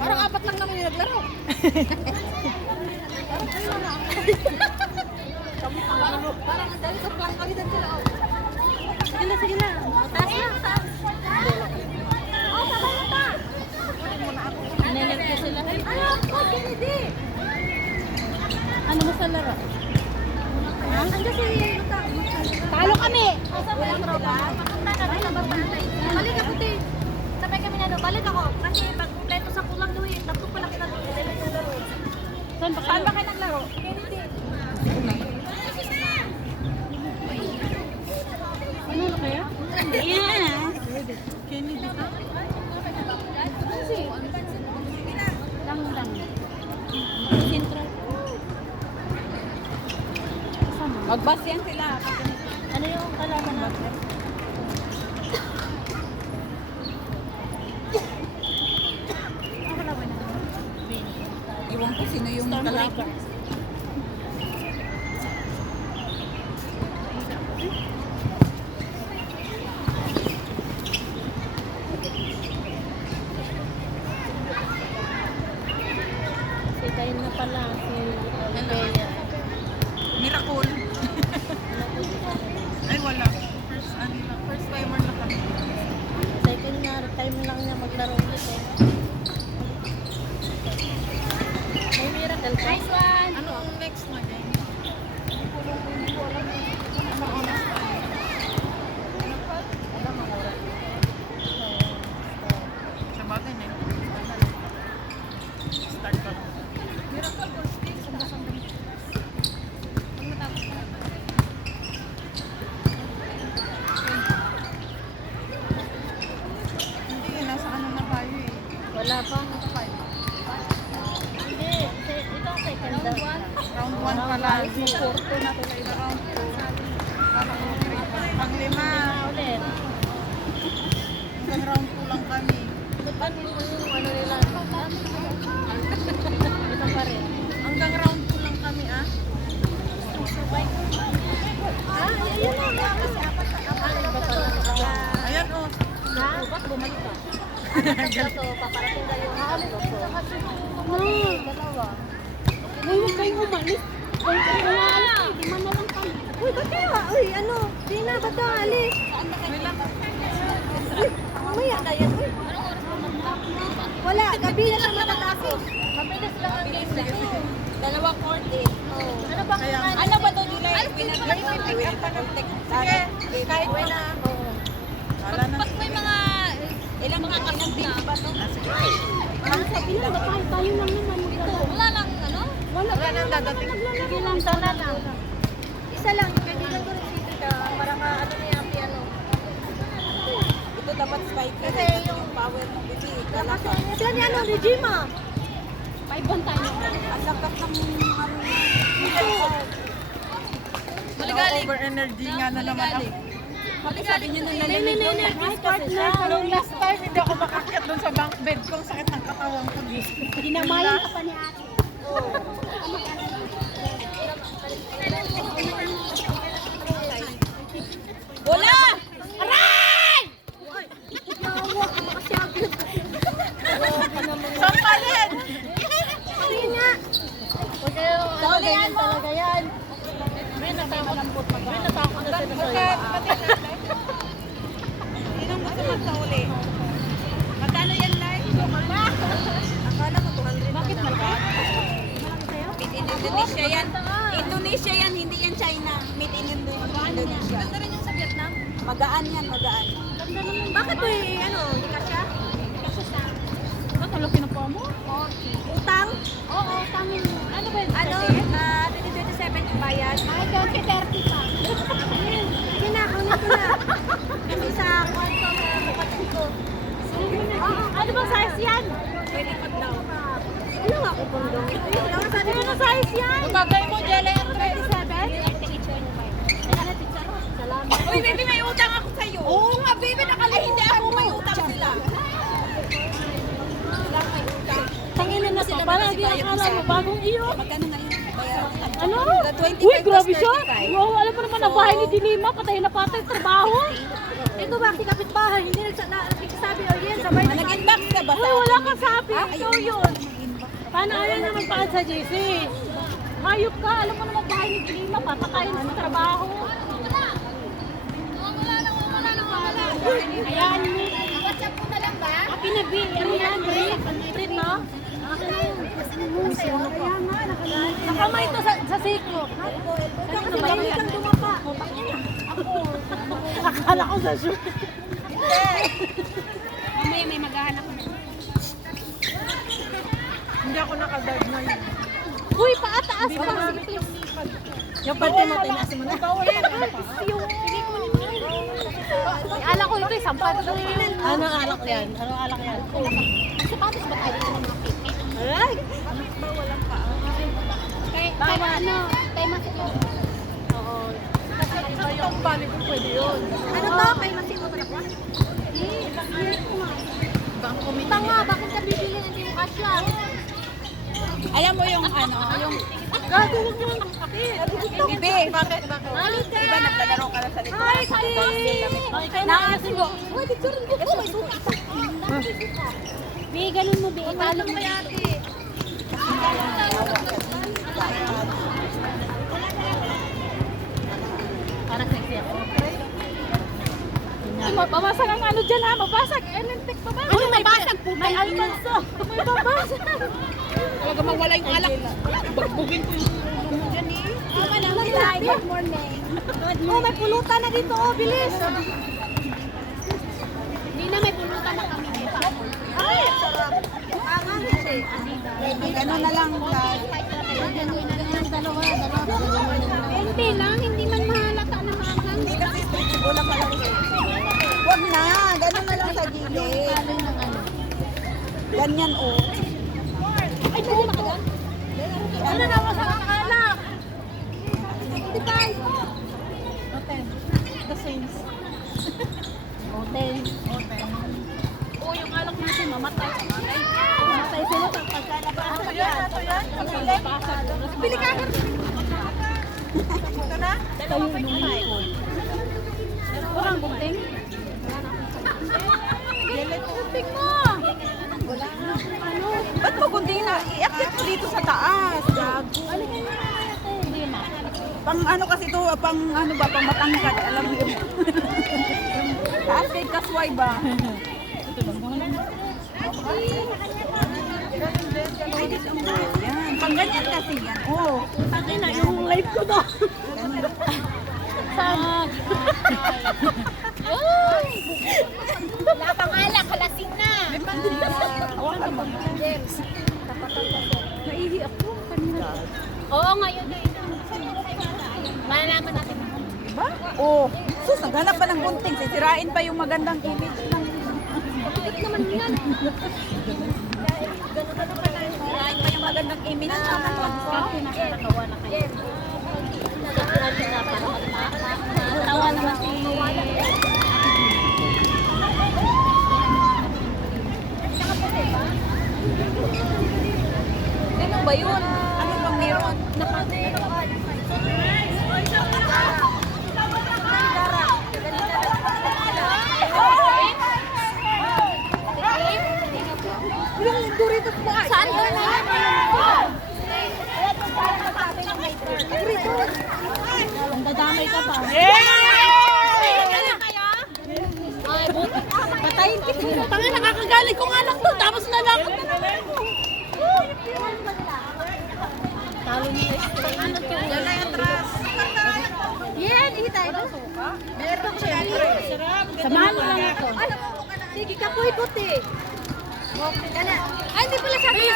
Parang apat lang naman yung naglaro. Parang ang dali sa lang kami dito. Sige na, sige na. Taas na, taas. Oh, sabay na ta. Ninerke sila. Ano, Kennedy? Ano mo sa laro? Andiyan si Luta. Talo kami. Walang tropa. Papunta kami sa babantay. Balik ako, te. Sabay kami na doon. Balik ako. Kasi pag kompleto sa kulang doon, tapos pala kita doon. Saan ba kayo naglaro? Kennedy. Ano na kaya? Yeah. Kennedy ka? Lang. Central. Magbas yan sila. Ano yung kalaman natin? Ano kalaman natin? Iwan ko sino yung kalaban. Si Tayo na pala. Si Bea. Miracle. Ay, wala. First timer na kami. Second na, time lang niya maglaro ulit eh. May miracle ka? Nice one! Anong next mo, Jamie? Hindi ko alam eh. Ano oras pa eh? Alam ang oras. Sa bagay na yun. Start pa. Miracle or stick? Sanda-sanda. Wala pa. Hindi. Ito ang second daw. Round 1 pala. Porto na pala ito. Round 2. Pang-lima. Ulit. Hanggang round 2 lang kami. Paano yung ano nila? Ito pa rin. Hanggang round 2 lang kami ah. Ayan na. Kasi apat sa apat. Ayan o. Ba't bumalik ka? Ito, paparating kayo. Dalawa. Uy, huwag kayong umalis. Di man na lang kami. Uy, ba't kayo? Uy, ano? Di na, ba't ka alis? Uy, mamaya na yan. Uy. Wala, gabi na siya matatapos. Mabilis lang ang game na. Dalawang court eh. Ano ba? Ano ba ito, July? Pick up pa ng tech. Sige, kahit na. Pag may mga ilang mga kasabing ba ito? Ilan ba tayo lang naman maglaro? Wala lang ano? Wala nang dadating. Sige lang, sana lang. Isa lang, kaibigan ko rin dito ka para ka ano na yung piano. Ito dapat spike. Kasi yung power ng baby. Saan yan ang regime? 5 tayo. Ang lakat ng maligalig. Over energy nga na naman ako. Sabi niyo nung naliligaw kasi siya. Nung last time, hindi ako makakyat doon sa bunk bed ko. Ang sakit ng katawan ko. Ginamayan ka pa ni ate. Bola! Aray! Sampalin! Sampalin nga! Saulihan mo! Talaga yan. May natakot ng puto. May natakot na sila sa'yo. Sinong gusto magsauli? Magkano yan, Lai? Akala ko 200. Bakit malaki? Made in Indonesia yan. Indonesia yan, hindi yan China. Made in Indonesia. Ganda rin yung sa Vietnam. Magaan yan, magaan. Ganda naman. Bakit po ano, hindi ka siya? Ba't malaki na po mo? Utang? Oo, utangin mo. Ano ba yun? Ano? 2027 yung bayad. Ay, 2030 pa. Sige na, kunin ko na. Kasi sa kwarto sa kapatid ko. Ano ba size yan? 20 daw. Ano nga ko pondo? Ano size yan? Bagay mo, Jella, yung 27? Salamat. Uy, baby, may utang ako sa'yo. Oo nga, baby, nakalimutan. Ay, hindi ako may utang sila. Sila may utang. Tangina na sila. Parang hindi nakala mo, bagong iyo. Magkano ngayon? Ano? Uy, grabe siya. Wow, alam mo naman ang bahay ni Dilima, patay na patay, trabaho. Ito ba, si kapitbahay, hindi nagsala. sabi, o yan, sabay na. Nag-inbox ka ba? Uy, wala ka sabi. Ah, Ikaw ayun. yun. Paano ayaw na magpaan sa JC? Hayop ka. Alam mo naman bahay ni Klima. Papakain sa trabaho. Ayan mo. WhatsApp ko na lang ba? Happy na B. Ano yan? Print, no? Nakamay ito sa siko. Kasi mahilig kang dumapa. Akala ko sa shoot. Mamaya may maghahanap ko na. Hindi ako naka-guard ngayon. Uy, paataas pa. Yung parte mo, tinasin mo na. Alak ko ito, sampad ko yun. Anong alak yan? Anong alak yan? Sapatos ba tayo dito ng mga pipi? Ay! Kaya ano, kay Masiko. Oo. Yung bali ko pwede yun. Ano to? Kay Masiko ba na Tanga, bakit ka bibili ng yung kasya? Alam mo yung ano, yung Gago, huwag nyo nang sakit. Bibi. Bakit? Halika! Diba naglalaro ka na sa likod? Hi, Nakasin mo. Uy, picture ko. Oh, may suka pa. May suka. Bi, ganun mo, Bi. Italo mo kay ate. Para sexy ako. Mabasag ang ano dyan ha, mabasag. Elentek pa ba? Ano, mabasag po? May almanso. May babasag. Talaga mawala yung alak. Bagbugin ko yung dyan eh. Tama na, good morning. Oh, may pulutan na dito. Oh, bilis. Hindi na, may pulutan na kami. Ay! Ano na lang guys. Hindi lang, hindi man mahalata na maangang. Hindi kasi stretchable lang pala. Huwag na. Ganun na lang sa gilid. Ganyan oh. Ay, pwede na ka lang? Ano na ako sa alak? Goodbye. The Saints. Hotel. Oh, yung alak natin, mamatay. Mamatay sila pag pagkalabas. Ito yan. Pili ka agad. Ito na? Dalawa pa yung tayo. Kurang bunting. Tubig mo. Wala na. Ano? Ba't mo kundi na iakit mo dito sa taas? Gago. Hindi ma. Pang ano kasi to, pang ano ba, pang matangkat. Alam mo yun. Taas kay kasway ba? Yan. Pang ganyan kasi yan. Oh. Tangin na yung live ko daw. Sana. Wala pang alak, halasing na. Hawakan mo. James. Naihi ako. Kanina. Oo, ngayon na yun. Malalaman natin. Diba? Oh. Sus, naghanap pa ng gunting. Sisirain pa yung magandang image ng... Bakit naman yan? Sisirain pa yung magandang image ng... Kasi nakakatawa na kayo. Tawa naman si... Ano ba yun? Ano bang meron? Yung Doritos mo ay. Saan doon na yan? Ang dadamay ka pa. Ay, buti. Patayin kita. Tanga, nakakagaling ko nga lang to. Tapos nalakot na naman ko. Talo niya. Ano to? Yan ay atras. Yan, ihitay mo. Meron siyempre. Samahan mo lang ako. Sige, kapoy puti. Ay, hindi pala sabi